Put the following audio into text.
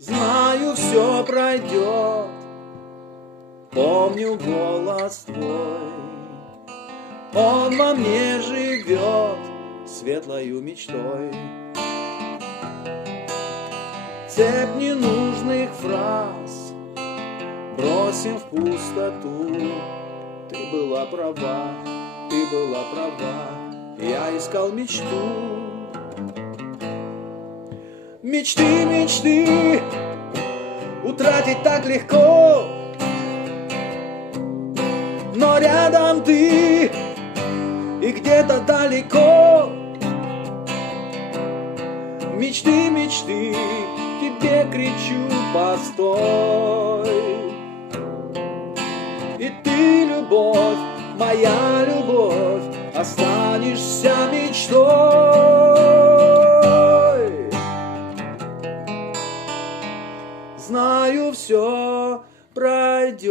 Знаю, все пройдет, помню голос твой. Он во мне живет светлою мечтой. Цепь ненужных фраз бросим в пустоту. Ты была права, ты была права, я искал мечту. Мечты, мечты утратить так легко, но рядом ты и где-то далеко. Мечты, мечты, тебе кричу, постой. И ты, любовь, моя любовь, останешься мечтой. Знаю, все пройдет.